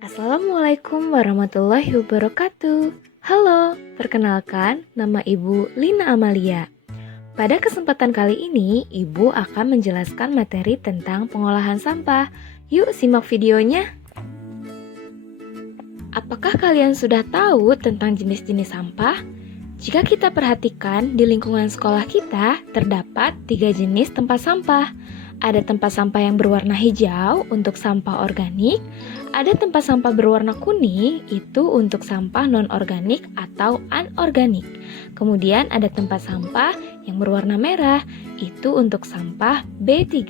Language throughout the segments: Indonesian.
Assalamualaikum warahmatullahi wabarakatuh. Halo, perkenalkan nama Ibu Lina Amalia. Pada kesempatan kali ini, Ibu akan menjelaskan materi tentang pengolahan sampah. Yuk simak videonya. Apakah kalian sudah tahu tentang jenis-jenis sampah? Jika kita perhatikan di lingkungan sekolah kita, terdapat 3 jenis tempat sampah. Ada tempat sampah yang berwarna hijau untuk sampah organik, ada tempat sampah berwarna kuning itu untuk sampah non-organik atau anorganik. Kemudian ada tempat sampah yang berwarna merah, itu untuk sampah B3.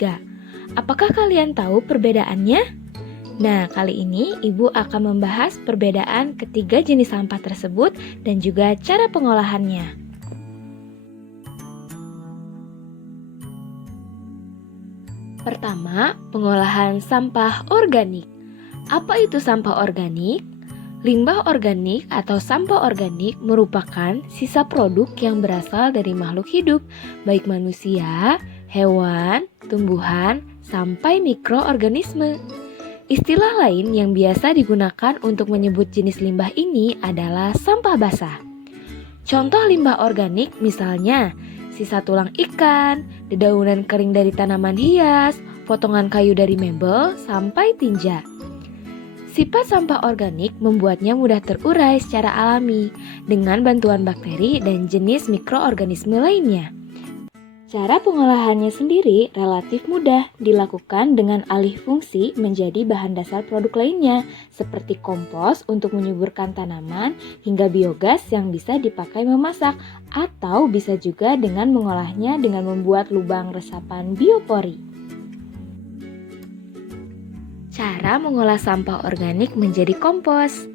Apakah kalian tahu perbedaannya? Nah, kali ini Ibu akan membahas perbedaan ketiga jenis sampah tersebut dan juga cara pengolahannya. Pertama, pengolahan sampah organik. Apa itu sampah organik? Limbah organik atau sampah organik merupakan sisa produk yang berasal dari makhluk hidup, baik manusia, hewan, tumbuhan, sampai mikroorganisme. Istilah lain yang biasa digunakan untuk menyebut jenis limbah ini adalah sampah basah. Contoh limbah organik misalnya sisa tulang ikan, dedaunan kering dari tanaman hias, potongan kayu dari mebel, sampai tinja. Sifat sampah organik membuatnya mudah terurai secara alami dengan bantuan bakteri dan jenis mikroorganisme lainnya. Cara pengolahannya sendiri relatif mudah dilakukan dengan alih fungsi menjadi bahan dasar produk lainnya seperti kompos untuk menyuburkan tanaman hingga biogas yang bisa dipakai memasak atau bisa juga dengan mengolahnya dengan membuat lubang resapan biopori. Cara mengolah sampah organik menjadi kompos.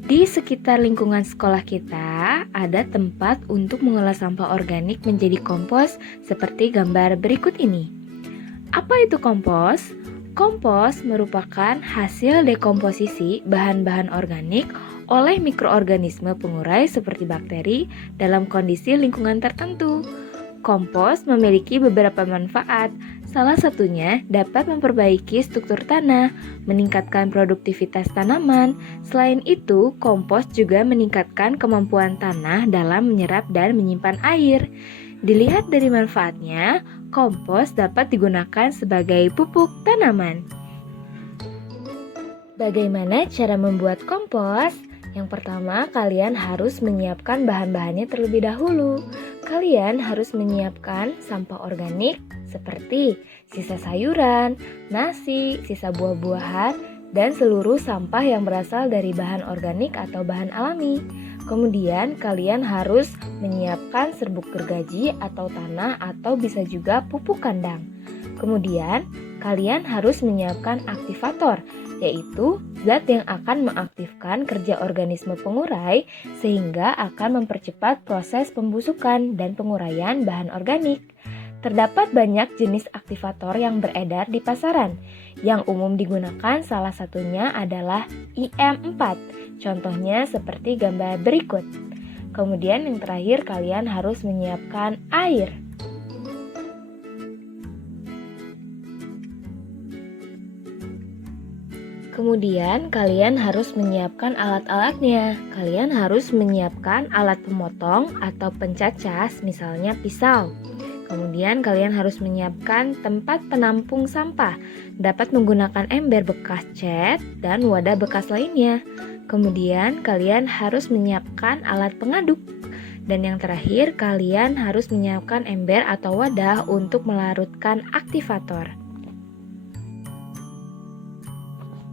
Di sekitar lingkungan sekolah kita, ada tempat untuk mengolah sampah organik menjadi kompos seperti gambar berikut ini. Apa itu kompos? Kompos merupakan hasil dekomposisi bahan-bahan organik oleh mikroorganisme pengurai seperti bakteri dalam kondisi lingkungan tertentu. Kompos memiliki beberapa manfaat, salah satunya dapat memperbaiki struktur tanah, meningkatkan produktivitas tanaman. Selain itu, kompos juga meningkatkan kemampuan tanah dalam menyerap dan menyimpan air. Dilihat dari manfaatnya, kompos dapat digunakan sebagai pupuk tanaman. Bagaimana cara membuat kompos? Yang pertama, kalian harus menyiapkan bahan-bahannya terlebih dahulu. Kalian harus menyiapkan sampah organik seperti sisa sayuran, nasi, sisa buah-buahan, dan seluruh sampah yang berasal dari bahan organik atau bahan alami. Kemudian kalian harus menyiapkan serbuk gergaji atau tanah atau bisa juga pupuk kandang. Kemudian kalian harus menyiapkan aktivator, yaitu zat yang akan mengaktifkan kerja organisme pengurai sehingga akan mempercepat proses pembusukan dan penguraian bahan organik. Terdapat banyak jenis aktivator yang beredar di pasaran. Yang umum digunakan salah satunya adalah IM4. Contohnya seperti gambar berikut. Kemudian yang terakhir kalian harus menyiapkan air. Kemudian kalian harus menyiapkan alat-alatnya. Kalian harus menyiapkan alat pemotong atau pencacah, misalnya pisau. Kemudian kalian harus menyiapkan tempat penampung sampah. Dapat menggunakan ember bekas cat dan wadah bekas lainnya. Kemudian kalian harus menyiapkan alat pengaduk. Dan yang terakhir kalian harus menyiapkan ember atau wadah untuk melarutkan aktivator.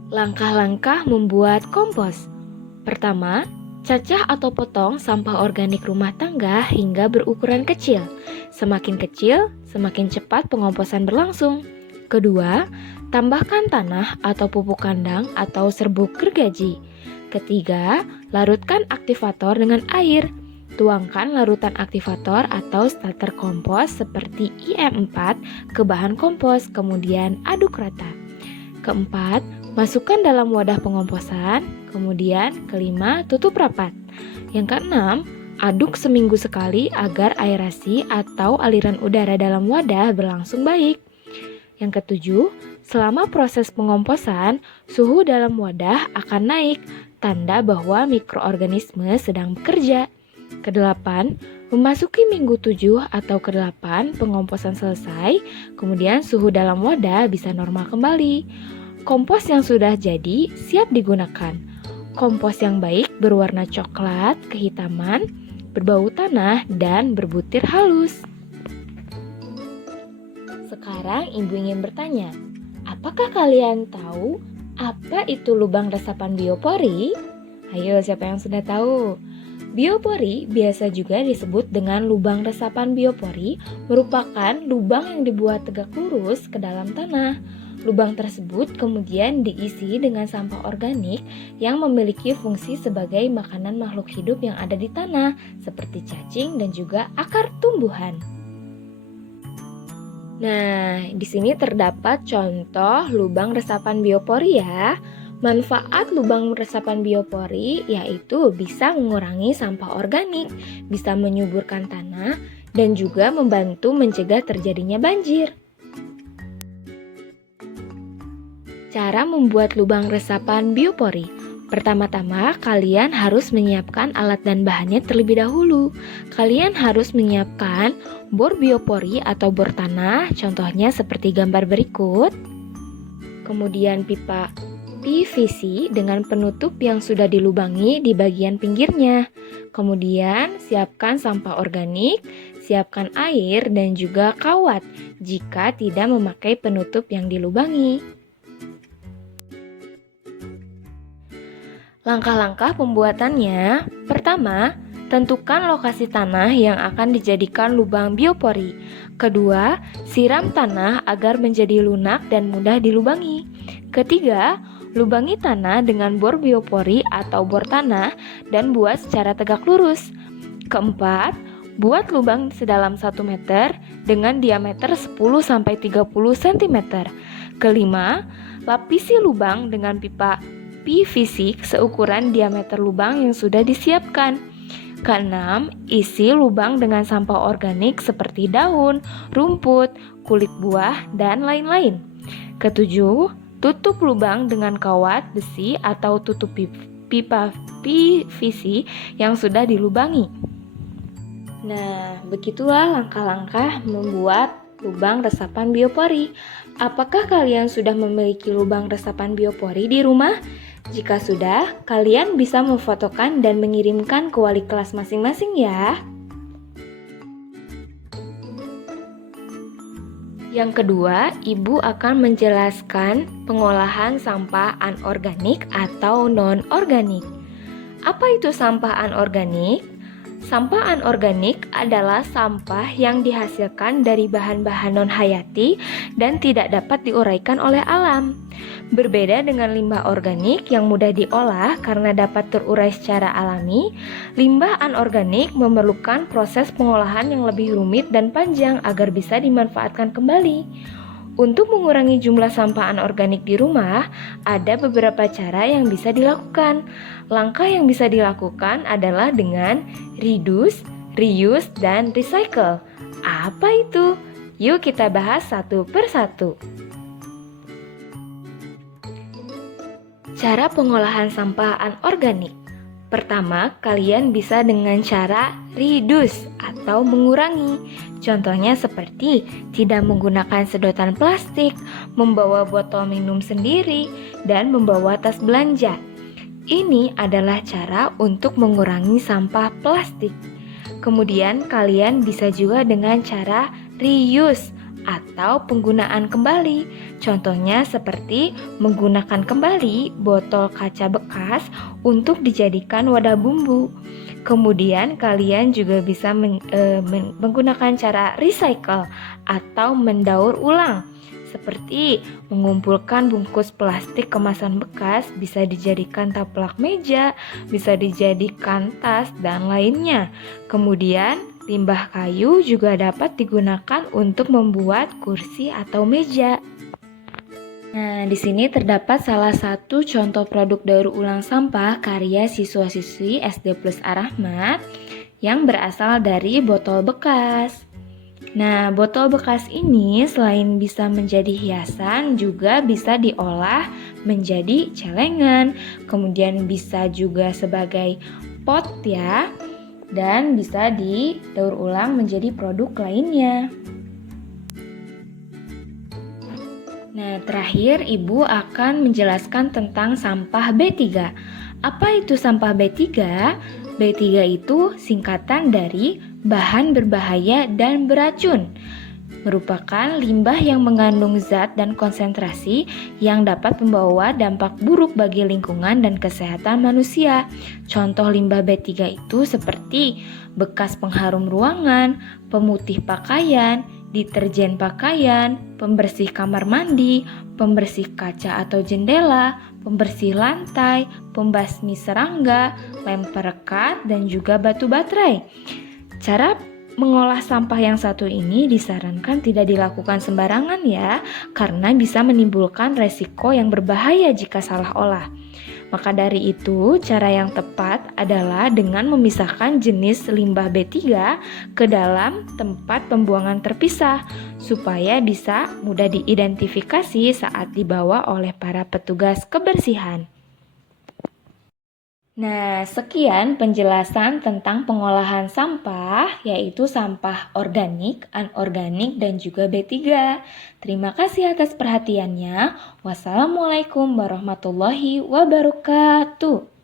Langkah-langkah membuat kompos. Pertama, cacah atau potong sampah organik rumah tangga hingga berukuran kecil. Semakin kecil, semakin cepat pengomposan berlangsung. Kedua, tambahkan tanah atau pupuk kandang atau serbuk gergaji. Ketiga, larutkan aktivator dengan air. Tuangkan larutan aktivator atau starter kompos seperti IM4 ke bahan kompos, kemudian aduk rata. Keempat, masukkan dalam wadah pengomposan, kemudian kelima, tutup rapat. Yang keenam, aduk seminggu sekali agar aerasi atau aliran udara dalam wadah berlangsung baik. Yang ketujuh, Selama proses pengomposan, suhu dalam wadah akan naik, tanda bahwa mikroorganisme sedang bekerja. Kedelapan, memasuki minggu 7 atau ke-8 pengomposan selesai, kemudian suhu dalam wadah bisa normal kembali. Kompos yang sudah jadi siap digunakan. Kompos yang baik berwarna coklat, kehitaman, berbau tanah, dan berbutir halus. Sekarang ibu ingin bertanya, apakah kalian tahu apa itu lubang resapan biopori? Ayo, siapa yang sudah tahu? Biopori biasa juga disebut dengan lubang resapan biopori, merupakan lubang yang dibuat tegak lurus ke dalam tanah. Lubang tersebut kemudian diisi dengan sampah organik yang memiliki fungsi sebagai makanan makhluk hidup yang ada di tanah, seperti cacing dan juga akar tumbuhan. Nah, di sini terdapat contoh lubang resapan biopori ya. Manfaat lubang resapan biopori yaitu bisa mengurangi sampah organik, bisa menyuburkan tanah, dan juga membantu mencegah terjadinya banjir. Cara membuat lubang resapan biopori. Pertama-tama, kalian harus menyiapkan alat dan bahannya terlebih dahulu. Kalian harus menyiapkan bor biopori atau bor tanah, contohnya seperti gambar berikut. Kemudian pipa PVC dengan penutup yang sudah dilubangi di bagian pinggirnya. Kemudian siapkan sampah organik, siapkan air dan juga kawat jika tidak memakai penutup yang dilubangi. Langkah-langkah pembuatannya, pertama, tentukan lokasi tanah yang akan dijadikan lubang biopori. Kedua, siram tanah agar menjadi lunak dan mudah dilubangi. Ketiga, lubangi tanah dengan bor biopori atau bor tanah dan buat secara tegak lurus. Keempat, buat lubang sedalam 1 meter dengan diameter 10-30 cm. Kelima, lapisi lubang dengan pipa PVC seukuran diameter lubang yang sudah disiapkan. Keenam, isi lubang dengan sampah organik seperti daun, rumput, kulit buah, dan lain-lain. Ketujuh, tutup lubang dengan kawat besi atau tutup pipa PVC yang sudah dilubangi. Nah, begitulah langkah-langkah membuat lubang resapan biopori. Apakah kalian sudah memiliki lubang resapan biopori di rumah? Jika sudah, kalian bisa memfotokan dan mengirimkan ke wali kelas masing-masing ya. Yang kedua, Ibu akan menjelaskan pengolahan sampah anorganik atau non-organik. Apa itu sampah anorganik? Sampah anorganik adalah sampah yang dihasilkan dari bahan-bahan non-hayati dan tidak dapat diuraikan oleh alam. Berbeda dengan limbah organik yang mudah diolah karena dapat terurai secara alami, limbah anorganik memerlukan proses pengolahan yang lebih rumit dan panjang agar bisa dimanfaatkan kembali. Untuk mengurangi jumlah sampah anorganik di rumah, ada beberapa cara yang bisa dilakukan. Langkah yang bisa dilakukan adalah dengan reduce, reuse, dan recycle. Apa itu? Yuk kita bahas satu persatu. Cara pengolahan sampah anorganik. Pertama, kalian bisa dengan cara reduce atau mengurangi. Contohnya seperti tidak menggunakan sedotan plastik, membawa botol minum sendiri, dan membawa tas belanja. Ini adalah cara untuk mengurangi sampah plastik. Kemudian kalian bisa juga dengan cara reuse atau penggunaan kembali. Contohnya seperti menggunakan kembali botol kaca bekas untuk dijadikan wadah bumbu. Kemudian kalian juga bisa menggunakan cara recycle atau mendaur ulang. Seperti mengumpulkan bungkus plastik kemasan bekas bisa dijadikan taplak meja, bisa dijadikan tas, dan lainnya. Kemudian limbah kayu juga dapat digunakan untuk membuat kursi atau meja. Nah, di sini terdapat salah satu contoh produk daur ulang sampah karya siswa-siswi SD Plus Ar-Rahmat yang berasal dari botol bekas. Nah, botol bekas ini selain bisa menjadi hiasan, juga bisa diolah menjadi celengan, kemudian bisa juga sebagai pot ya, dan bisa didaur ulang menjadi produk lainnya. Nah, terakhir Ibu akan menjelaskan tentang sampah B3. Apa itu sampah B3? B3 itu singkatan dari bahan berbahaya dan beracun. Merupakan limbah yang mengandung zat dan konsentrasi yang dapat membawa dampak buruk bagi lingkungan dan kesehatan manusia. Contoh limbah B3 itu seperti bekas pengharum ruangan, pemutih pakaian, deterjen pakaian, pembersih kamar mandi, pembersih kaca atau jendela, pembersih lantai, pembasmi serangga, lem perekat, dan juga batu baterai. Cara mengolah sampah yang satu ini disarankan tidak dilakukan sembarangan ya, karena bisa menimbulkan resiko yang berbahaya jika salah olah. Maka dari itu, cara yang tepat adalah dengan memisahkan jenis limbah B3 ke dalam tempat pembuangan terpisah, supaya bisa mudah diidentifikasi saat dibawa oleh para petugas kebersihan. Nah, sekian penjelasan tentang pengolahan sampah, yaitu sampah organik, anorganik, dan juga B3. Terima kasih atas perhatiannya. Wassalamualaikum warahmatullahi wabarakatuh.